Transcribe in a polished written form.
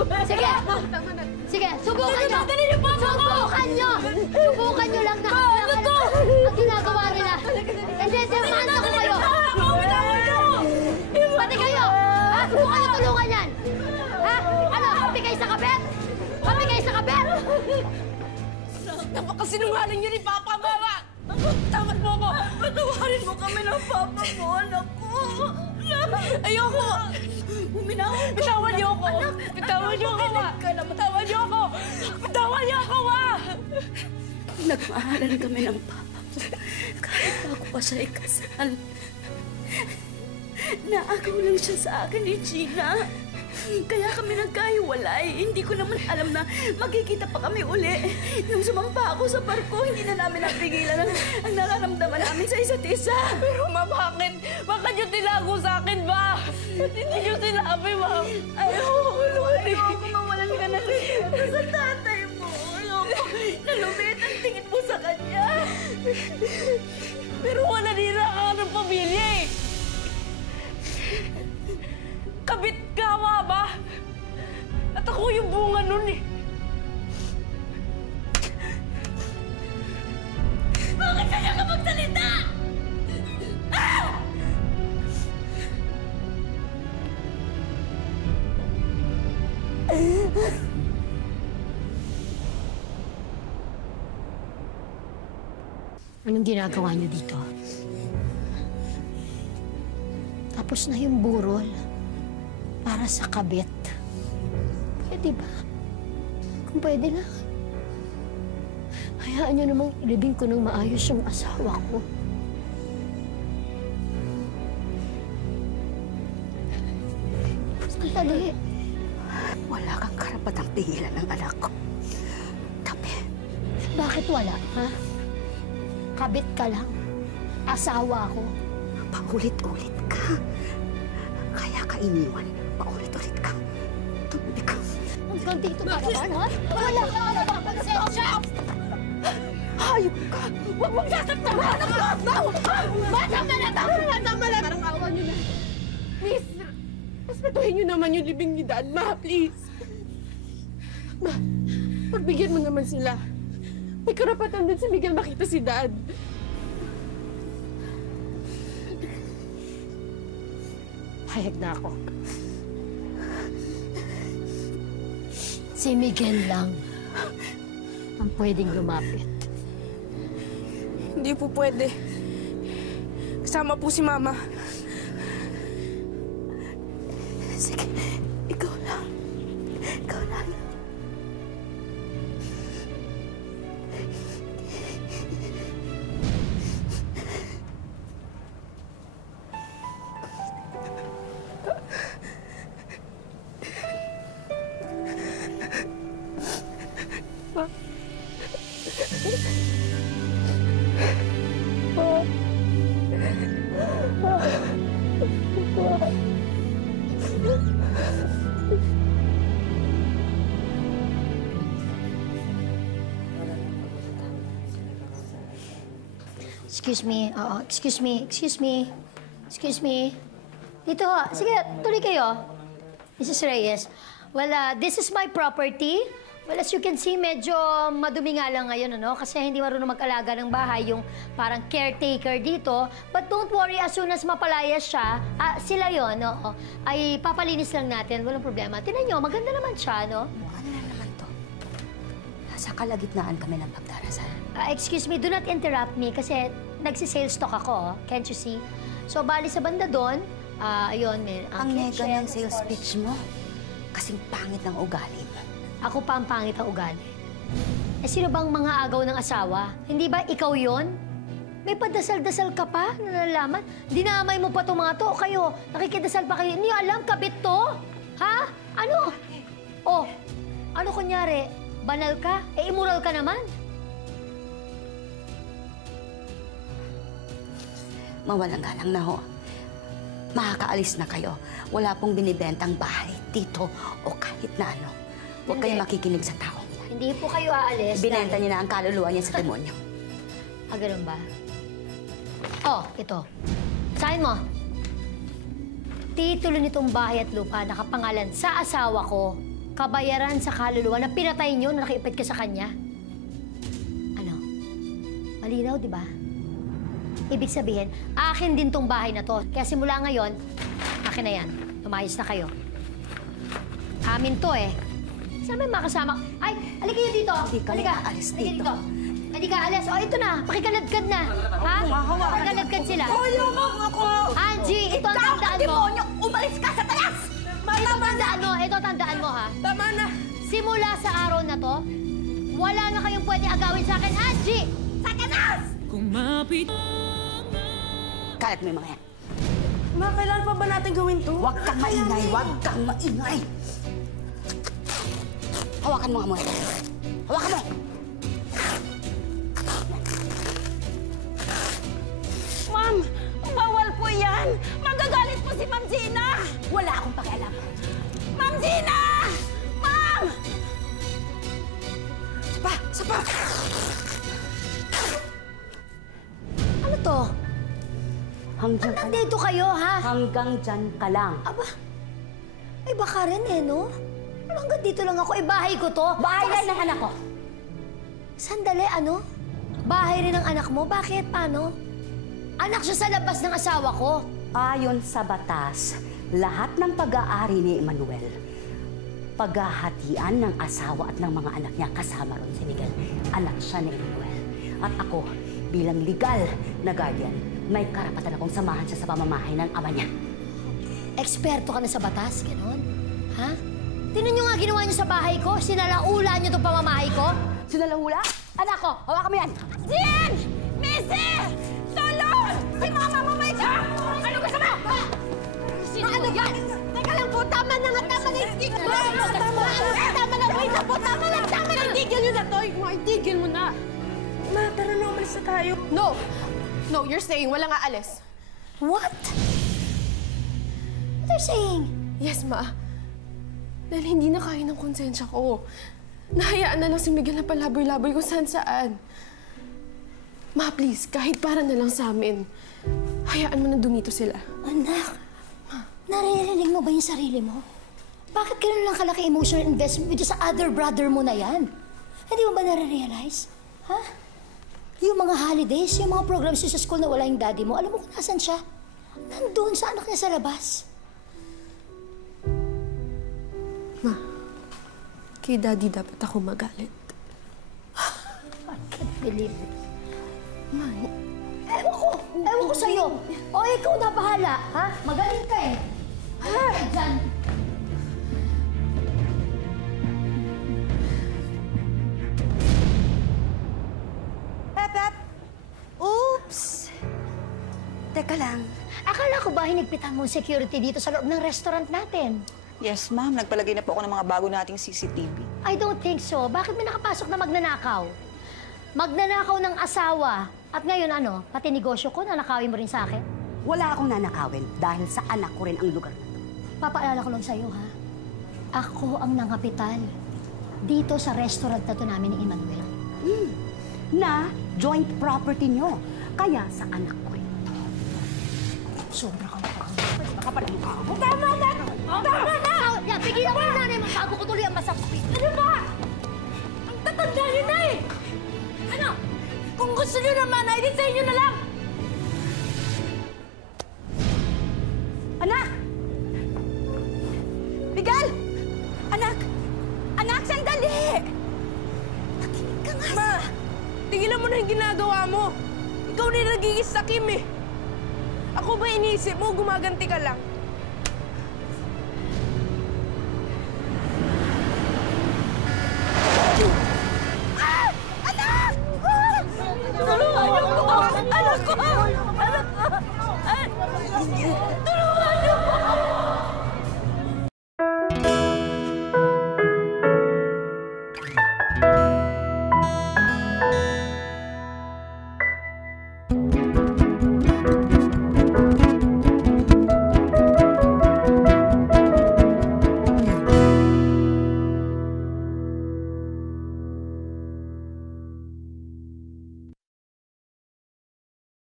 Sige! Sige, subukan nyo! Subukan nyo! Subukan nyo lang na ang ginagawa nila. Hindi, sirmahan ko kayo! Pati kayo! Ha? Subukan nyo tulungan yan! Ha? Ano? Kapi kayo sa kabet? Kapi kayo sa kabet? Napakasinungaling niyo ni Papa, Mama! Tawad mo ko! Patawarin mo kami ng Papa mo, anak ko! Ayoko! Bitawan niyo ako! Bitawan niyo ako, Ma! Bitawan niyo ako! Bitawan niyo ako, Ma! Nagmahalan kami ng Papa mo. Kahit bago pa siya ikasal. Naagaw lang siya sa akin ni Gina. Kaya kami nagkahiwalay. Hindi ko naman alam na magkikita pa kami uli. Nung sumampa ako sa barko, hindi na namin napigilan ang nararamdaman namin sa isa't isa. Pero, Ma, bakit? Bakit niyo tinago sa akin, ba? Ba't hindi niyo sinabi, Ma? Ayoko mawalan ka ng respeto sa tatay mo. Ayoko nalumit ang tingin mo sa kanya. Pero wala nira ka ng pamilya, eh. Kabit ka, Mama! At ako yung bunga nun, eh. Bakit kanya ka magsalita? Ah! Anong ginagawa niyo dito? Tapos na yung burol para sa kabit. Pwede ba? Kung pwede lang. Hayaan niyo namang ilibing ko ng maayos yung asawa ko. Sandali. Wala kang karapatang pigilan ng anak ko. Tabi. Bakit wala, ha? Kabit ka lang. Asawa ko. Paulit-ulit ka. Kaya ka iniwan. Paulit-ulit ka. Tumabi ka. Hanggang dito ka naman, ha? Wala ka na napapagensya! Hayop ka! Huwag mong sasaktan mo! Anak ko! Tama na! Tama na! Parang awa niyo na. Miss, respetuhin niyo naman yung libing ni Dad, Ma, please. Ma, pagbigyan mo naman sila. May karapatan din si Miguel makita si Dad. Hayag na ako. Si Miguel lang ang pwedeng lumapit. Hindi po pwede. Kasama po si Mama. Sige, ikaw lang. Ikaw lang. Excuse me. Oo, excuse me. Excuse me. Excuse me. Dito ho. Sige, tuloy kayo. Mrs. Reyes. Well, this is my property. Well, as you can see, medyo madumi nga lang ngayon, ano? Kasi hindi marunong mag-alaga ng bahay, yung parang caretaker dito. But don't worry, as soon as mapalayas siya, sila yon, no? Ay papalinis lang natin, walang problema. Tingnan nyo, maganda naman siya, no? Ano na naman to? Nasa kalagitnaan kami ng pagdarasal. Excuse me, do not interrupt me kasi nagsi-sales talk ako, can't you see? So, bali sa banda doon, ayun, may Ang nega ng sales pitch mo. Kasing pangit ng ugali. Ako pa ang pangit ang ugali. Eh, sino bang mga agaw ng asawa? Hindi ba ikaw yon? May padasal-dasal ka pa na nalalaman? Dinamay mo pa itong mga to. Kayo, nakikidasal pa kayo. Hindi nyo alam, kabit to? Ha? Ano? Oh, ano kunyari? Banal ka? Eh, immoral ka naman. Mawalang galang na ho. Makakaalis na kayo. Wala pong binibentang bahay dito o kahit na ano. Huwag kayong makikinig sa tao. Hindi po kayo aalis. Binenta niya na ang kaluluwa niya sa demonyo. Ganun ba? Oh, ito. Sign mo. Titulo nitong bahay at lupa nakapangalan sa asawa ko, kabayaran sa kaluluwa na pinatay niyo na nakiipit ka sa kanya. Ano? Malinaw, di ba? Ibig sabihin, akin din tong bahay na to. Kaya simula ngayon, akin na yan. Tumayos na kayo. Amin to eh. Saan may makasama? Ay, halika kayo dito. Halika, alis dito. Halika, alis. O, ito na. Pakikanadkad na. Ha? Pakikanadkad sila. Ako! Angie, ito ang tandaan mo. Demonyo! Umalis ka sa talas! Ito tandaan mo. Ito tandaan mo, ha? Tama na! Simula sa araw na to, wala na kayong pwede agawin sa akin, Angie! Satanas! Kalat mo yung mga yan. Ma, kailan pa ba natin gawin to? Huwag kang maingay! Huwag kang maingay! Hawakan mo nga muna. Hawakan mo! Ma'am, bawal po yan! Magagalit po si Ma'am Gina! Wala akong pakialam. Ma'am Gina! Ma'am! Sapa! Sapa! Ano to? Hanggang ka Nandito kayo, ha? Hanggang dyan ka lang. Aba, ay baka rin eh, no? Ano hanggang dito lang ako? Eh, bahay ko to. Bahay Saka- na ng anak ko. Sandali, ano? Bahay rin ng anak mo? Bakit? Paano? Anak siya sa labas ng asawa ko. Ayon sa batas, lahat ng pag-aari ni Emmanuel, paghahatian ng asawa at ng mga anak niya kasama ron si Miguel. Anak siya ni Emmanuel. At ako, bilang legal na guardian, may karapatan akong samahan siya sa pamamahay ng ama niya. Eksperto ka na sa batas, gano'n? Ha? Tinan niyo nga ginawa niyo sa bahay ko? Sinalaula niyo itong pamamahay ko? Sinalahula? Anak ko, hawakan mo yan! Jean! Missy! Tulong! Si Mama mo may ka! Ano gusto mo? Ano yan? Teka lang po, tama na nga, tama na yung tigil mo! Tama na, wait na po, tama na yung tigil nyo na to! Itigil mo na! Ma, tara na, umalis na tayo. No! No, you're staying. Walang aalis. What? What are you saying? Yes, Ma. Dahil hindi na kaya ng konsensya ko. Nahayaan na lang si Miguel na palaboy-laboy kung saan-saan. Ma, please, kahit para na lang sa amin, hayaan mo na dumito sila. Anak, naririnig mo ba yung sarili mo? Bakit gano'n lang kalaki emotional investment dito sa other brother mo na yan? Hindi mo ba nare-realize? Ha? Yung mga holidays, yung mga programs sa school na wala yung daddy mo, alam mo kung nasan siya? Nandun sa anak niya sa labas. Ma, kay Daddy dapat ako magalit. I can't believe it. Ma, Ewan ko sa'yo. O, ikaw na bahala, ha? Magaling ka eh. Ano ka dyan? Pep! Oops! Teka lang. Akala ko ba hinigpitan mo ang security dito sa loob ng restaurant natin? Yes, ma'am. Nagpalagay na po ako ng mga bago nating CCTV. I don't think so. Bakit may nakapasok na magnanakaw? Magnanakaw ng asawa. At ngayon ano, pati negosyo ko, nanakawin mo rin sa akin? Wala akong nanakawin dahil sa anak ko rin ang lugar na to. Papaalala ko lang sa'yo, ha? Ako ang nangapital dito sa restaurant na to namin ni Emmanuel. Na joint property nyo. Kaya sa anak ko rin. Sobra ka Makapalit mo ako. Tama na! Tama na! Yan, pigilan mo yung nanay mo bago ko tuloy ang masakit. Ano ba? Ang tatanda niyo na eh! Ano? Kung gusto niyo naman, ay din sa inyo na lang! Anak! Miguel! Anak! Anak, sandali! Nakinig ka nga. Ma! Tigilan mo na yung ginagawa mo. Ikaw na yung nagigis sa Kim eh. Ako ba iniisip mo, gumaganti ka lang? Anak! Tulungan niyo ko! Anak ko! Anak ko! Tulungan